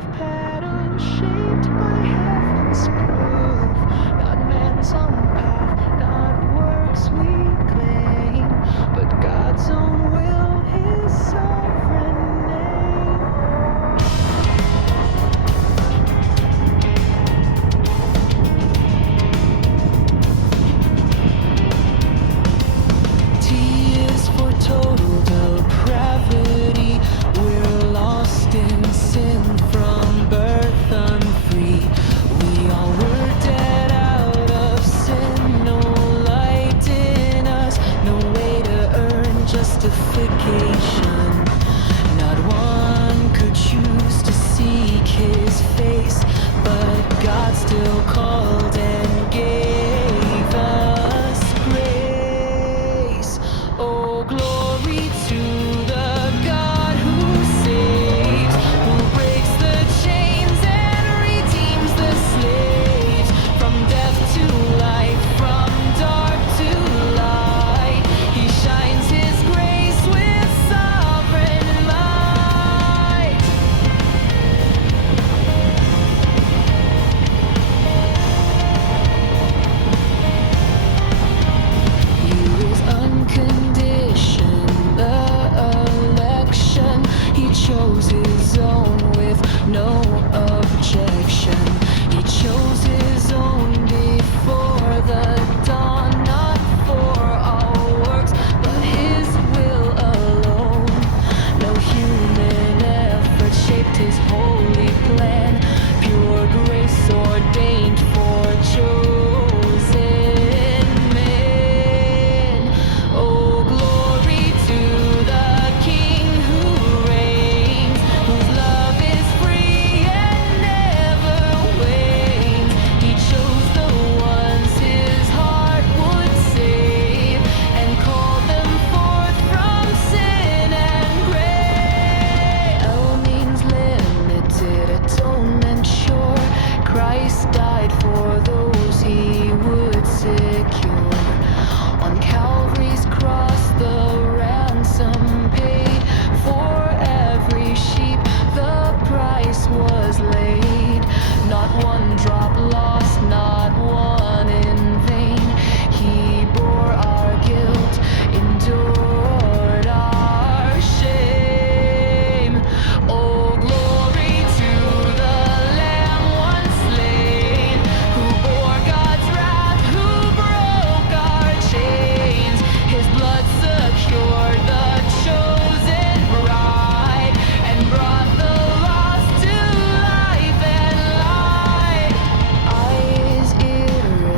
five petals shaped by heaven's proof. Not man's own path, not works we claim, but God's own will, his sovereign name. T is for total depravity. We're lost in sin from birth unfree. We all were dead out of sin, no light in us, no way to earn justification. Not one could choose to seek his face, but God still called and gave us grace. Oh, glory to the God who saves, who breaks the chains and redeems the slaves. From death to life, from dark to light, he shines his grace with sovereign might. You is unconditioned, the election. He chose his own with no objection. He chose his own before the dawn, not for our works, but his will alone. No human effort shaped his holy plan. Pure grace ordained for chosen men. Oh, glory to the King who reigns, whose love is free and never wanes. He chose the ones his heart would save, and called them forth from sin and grave. El means limited, atonement sure. Christ died for those he would secure. On Calvary's cross, the ransom paid for every sheep. The price was laid. Not one drop lost, not one in vain. He bore our guilt, endured our shame. Oh, glory to the Lamb once slain, who bore God's wrath, who broke our chains. His blood secured the chosen bride, and brought the lost to life and light. His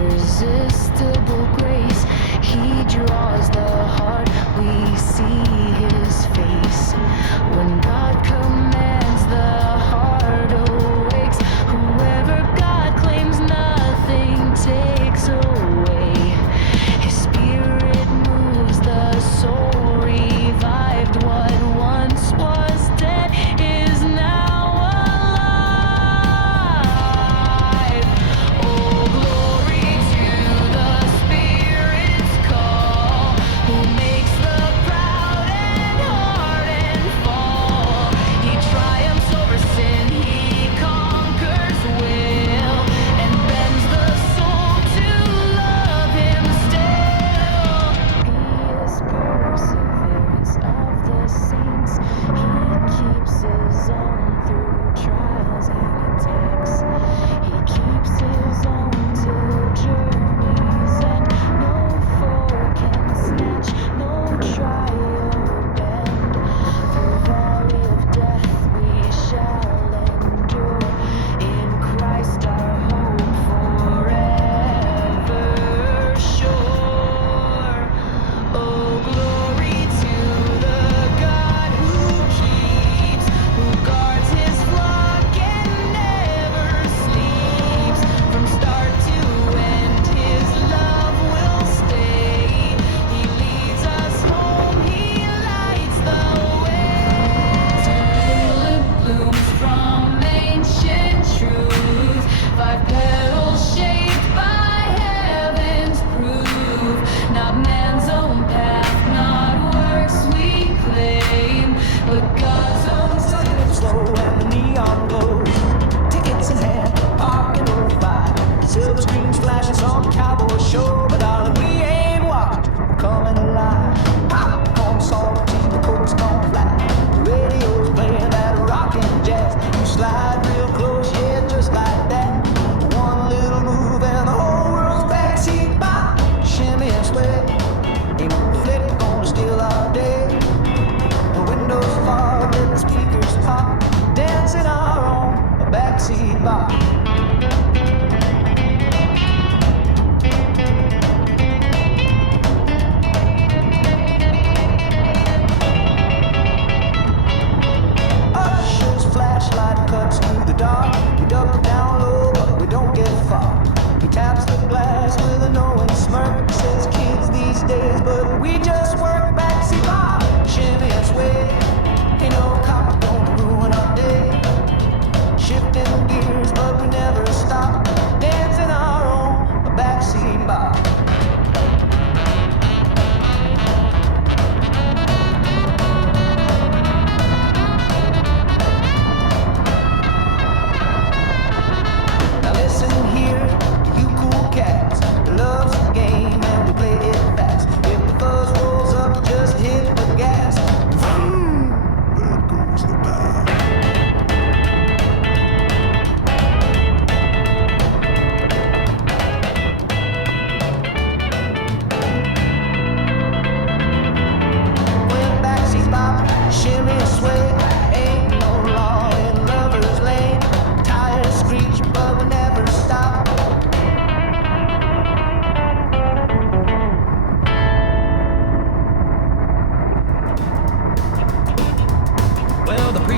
irresistible grace, he draws the heart, we see his face. When God commands, the heart awakes. Whoever God claims, nothing takes away. His spirit moves, the soul revived. What once was dead is now alive. Oh, glory to the Spirit's call, who makes the proud and hardened fall. He triumphs over sin, he conquers will, and bends the soul to love him still. Peace, perseverance of the saints, he keeps his own through trials and attacks. He keeps his own till journey's end. No foe can snatch, no trial bend. Through valley of death we shall endure. In Christ our hope forever sure. Oh, glory to the God who keeps, who guards his flock and never sleeps. From start to end, his love will stay. He leads us home, he lights the way. It blooms from ancient truth, five petals shaped by heaven's proof. Not man's own path, not works we claim, but God's own. Slow and the neon glows.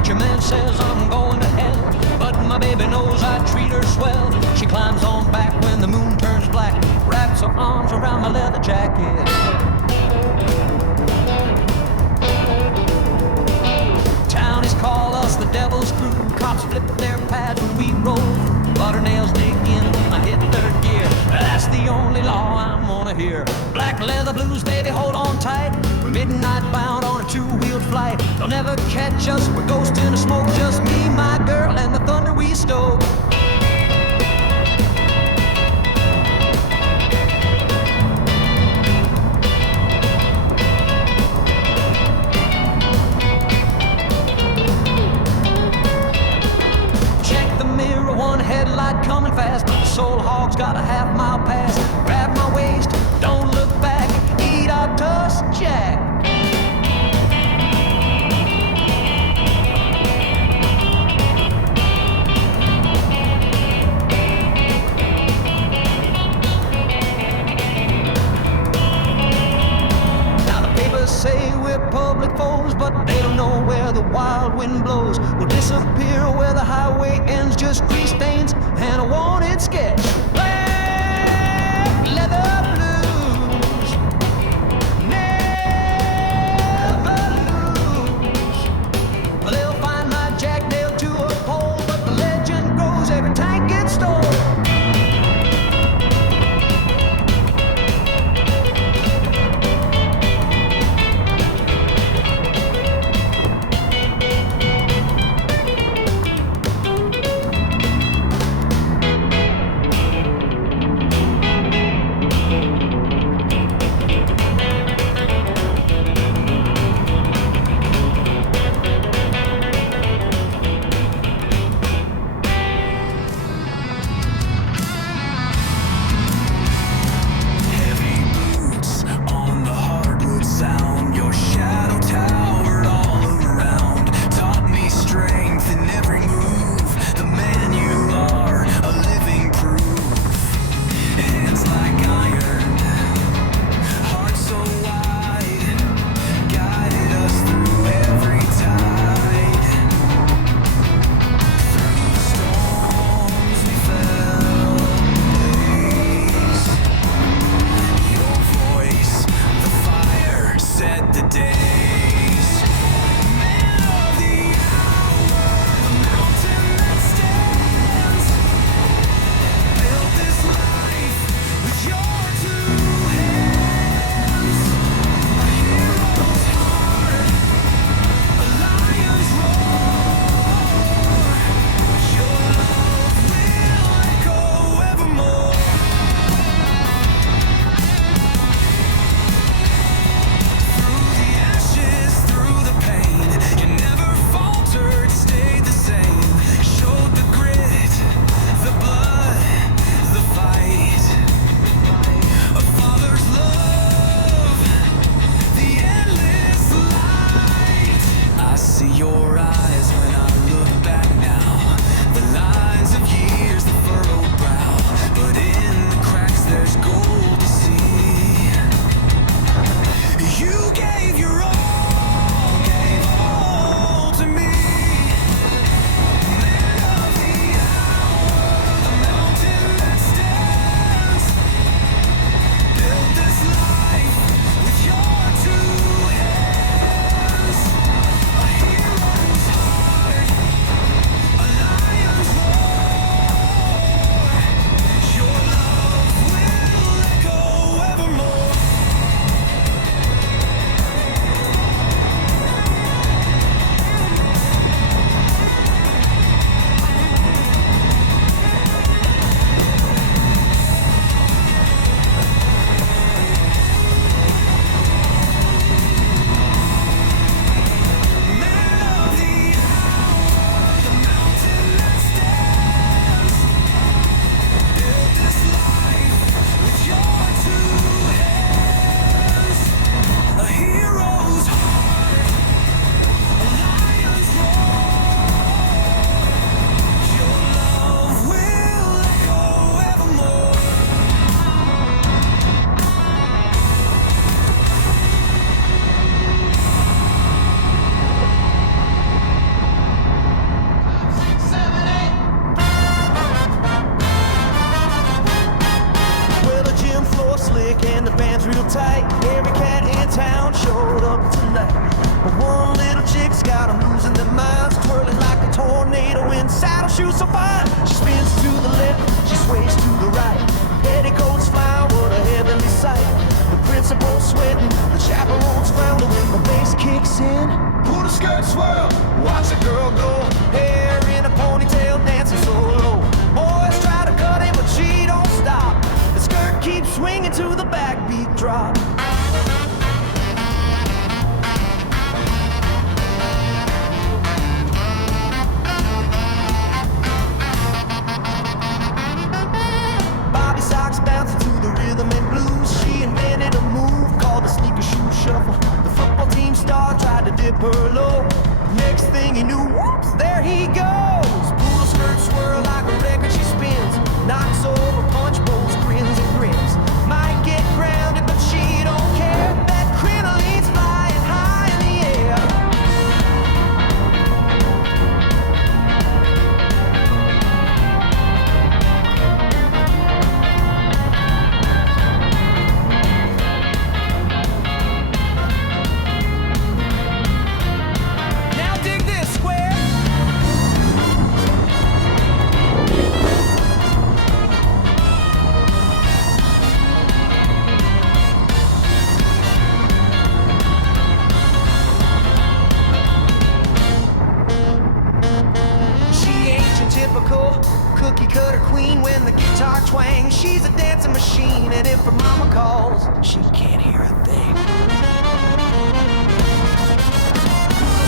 Preacher man says I'm going to hell, but my baby knows I treat her swell. She climbs on back when the moon turns black, wraps her arms around my leather jacket. Townies call us the devil's crew. Cops flip their pads when we roll. Butter nails dig in when I hit third gear. That's the only law I'm gonna hear. Black leather blues, baby, hold on tight. We're midnight bound on a two-wheeled flight. They'll never catch us, we're ghosts in the smoke. Just me, my girl, and the thunder we stoke. Headlight coming fast, but the soul hog's got a half-mile pass. Grab my waist, don't look back, eat our dust, Jack. Now the papers say we're public foes, but they don't know where the wild wind blows. We'll disappear where the highway ends, just grease stains and a wanted sketch. Black leather blues, never lose. Well, they'll find my Jack nailed to a pole, but the legend grows every tank gets stole. shoes so fine. She spins to the left, she sways to the right. Petticoats fly, what a heavenly sight. The principal's sweating, the chaperone's frowning. When the bass kicks in, pull the skirt swirl. Watch a girl go, hair in a ponytail, dancing so low. Boys try to cut it, but she don't stop. The skirt keeps swinging to the backbeat drop. Bobby socks bouncing to the rhythm and blues. She invented a move called the sneaker shoe shuffle. The football team star tried to dip her low. Next thing he knew, whoops, there he goes. Pull the skirt swirl like a record she spins. Knocks over punch bowls, grins and grins. Might get grounded, but she don't care. That crinoline's flying high in the air. Now dig this, Square. She ain't your typical cookie cutter queen. When the guitar twangs, she's a dancing machine. And if her mama calls, she can't hear a thing.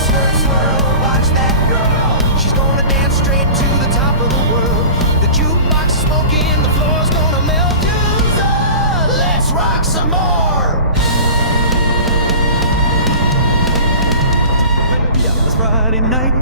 Skirt swirl, watch that girl. She's gonna dance straight to the top of the world. The jukebox is smoking, the floor's gonna melt. Let's rock some more. It's Friday night.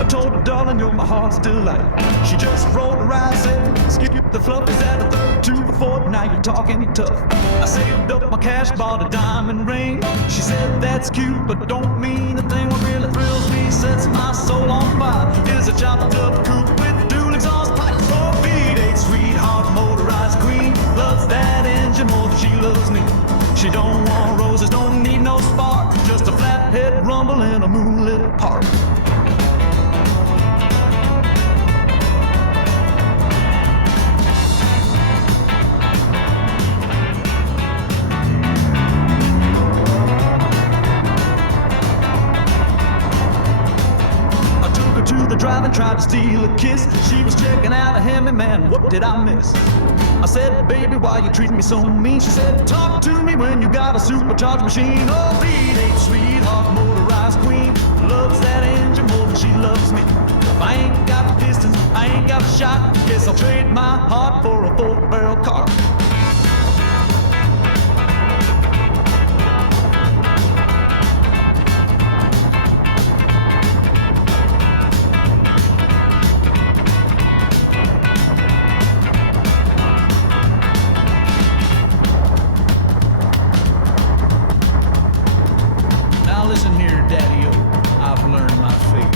I told her, darling, you're my heart's delight. She just rolled her eyes, said, skip the fluffies at a third, 2 to 4, now you're talking tough. I saved up my cash, bought a diamond ring. She said, that's cute, but don't mean a thing. What really thrills me, sets my soul on fire, is a chopped up coupe with dual exhaust pipes. Oh, V8, sweetheart, motorized queen, loves that engine more than she loves me. She don't want roses, don't need no spark, just a flathead rumble in a moonlit park. To the drive and tried to steal a kiss. She was checking out a Hemi, man, what did I miss? I said, baby, why you treating me so mean? She said, talk to me when you got a supercharged machine. Oh, V8, sweetheart, motorized queen, loves that engine more than she loves me. If I ain't got pistons, I ain't got a shot, guess I'll trade my heart for a 4-barrel car. Listen here, Daddy-O, I've learned my fate.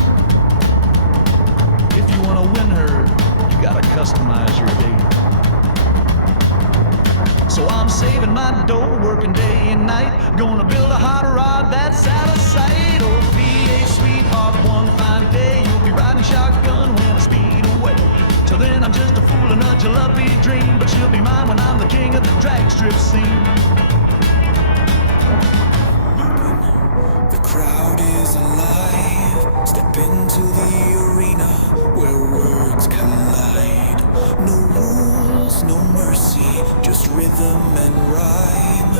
If you want to win her, you gotta customize your date. So I'm saving my dough, working day and night, gonna build a hot rod that's out of sight. Oh, V8, sweetheart, one fine day, you'll be riding shotgun when I speed away. Till then, I'm just a fool in a jalopy dream, but she'll be mine when I'm the king of the drag strip scene. Step into the arena where words collide. No rules, no mercy, just rhythm and rhyme.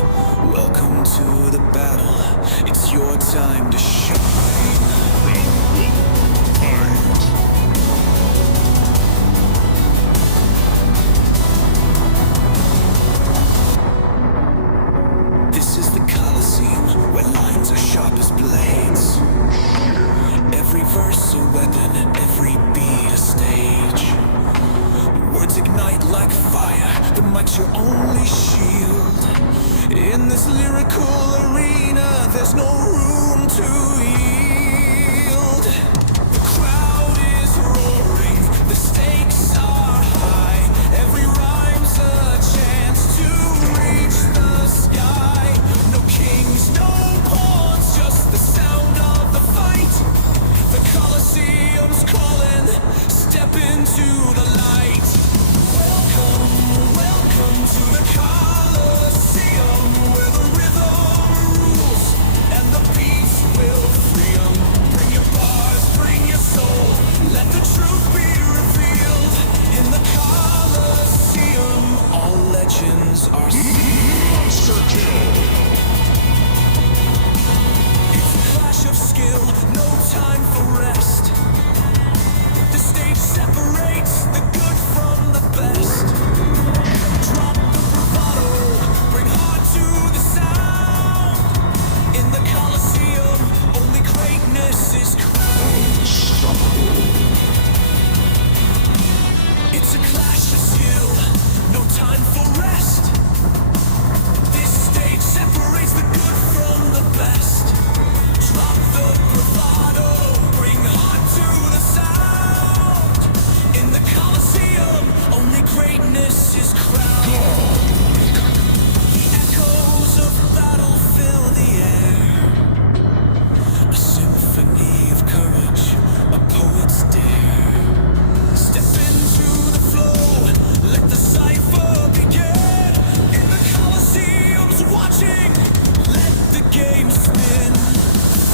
Welcome to the battle, it's your time to shine. This is the Colosseum where lines are sharp as blades. Every verse a weapon, every beat a stage. Words ignite like fire, the mic's your only shield. In this lyrical arena, there's no room to yield. The crowd is roaring, the stakes are high. Every rhyme's a chance to reach the sky. No kings, no pawns, just the sound of the fight. The Colosseum's calling, step into the light. Welcome, welcome to the Colosseum, where the rhythm rules and the beats will free 'em. Bring your bars, bring your soul, let the truth be revealed. In the Colosseum, all legends are Monster Kill. It's a clash of skill, no time for rest. The stage separates the good from the best. Drop the bravado, bring heart to the sound. In the Colosseum, only greatness is crowned. It's a clash of skill, no time for rest. This stage separates the good from the best. Drop the bravado, bring heart to the sound. In the Colosseum, only greatness is crowned. The echoes of battle fill the air. A symphony of courage, a poet's dare. Step into the flow, let the cipher begin. In the Colosseum's watching, let the game spin.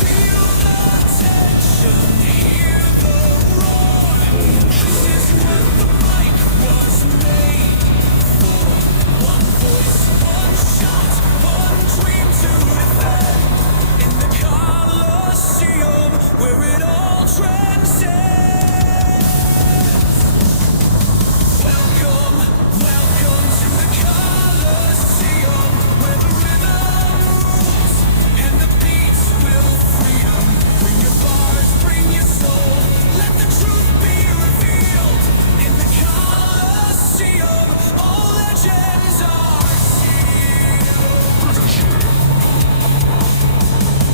Feel the tension, hear the roar. This is what the mic was made for. One voice, one shot, one dream to defend. In the Colosseum, where it all transcends. Welcome, welcome to the Colosseum, where the rhythm rules and the beats will free 'em. Bring your bars, bring your soul, let the truth be revealed. In the Colosseum, all legends are sealed.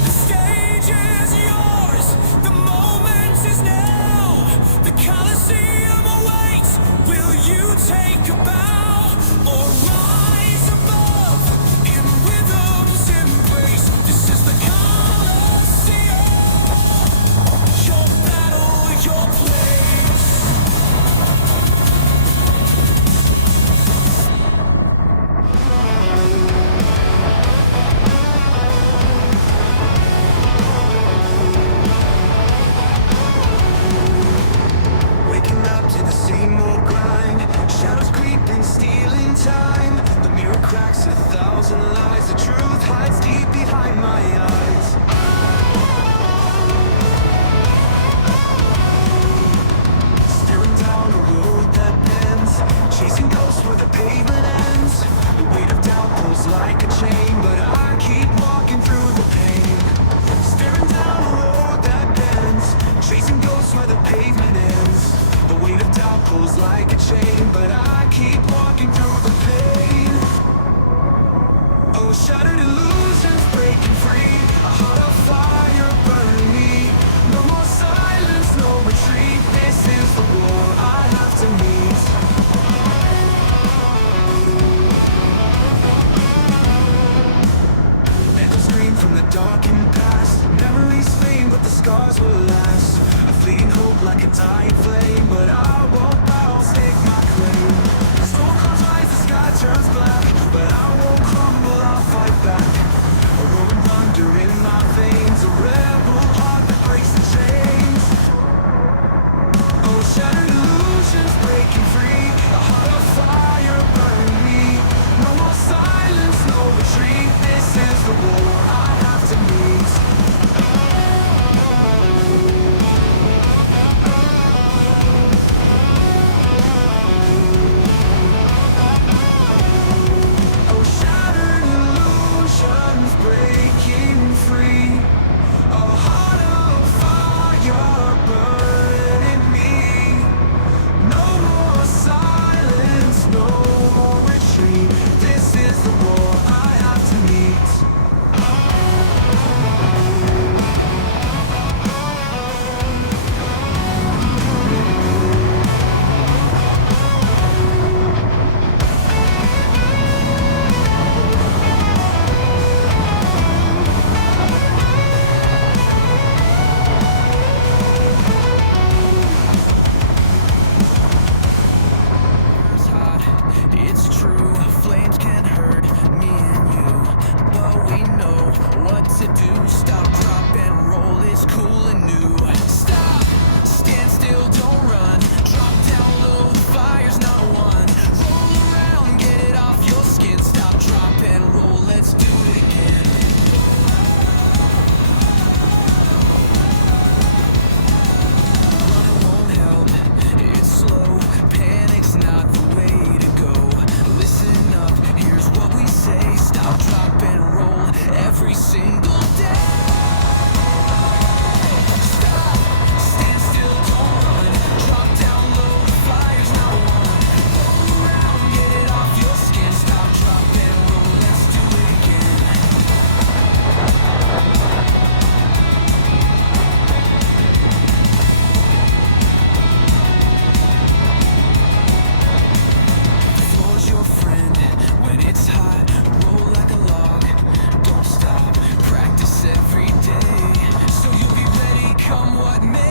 The stage is yours, the moment is now. The Colosseum awaits. Will you take a bow or rise above in rhythm's embrace? This is the Colosseum, your battle, your place. Waking up to the same old grind. Shadows creeping, stealing time. The mirror cracks 1,000 lies. The truth hides deep behind my eyes. Staring down a road that bends, chasing ghosts where the pavement ends. The weight of doubt pulls like a chain, but I keep walking through the pain. Staring down a road that bends, chasing ghosts where the pavement ends. The weight of doubt pulls like a chain, but I keep walking through the pain. Oh, shattered illusions breaking free. A heart of fire burning me. No more silence, no retreat. This is the war I have to meet. Echoes scream from the darkened past. Memories fade, but the scars will last. A fleeting hope like a dying flame, but I won't bow, stake my claim. Storm clouds rise, the sky turns black, but I won't crumble, I'll fight back. A roaring thunder in my veins, a rebel heart that breaks the chains. Oh, shattered illusions breaking free. A heart of fire burning me. No more silence, no retreat. This is the war I have to meet. come what may.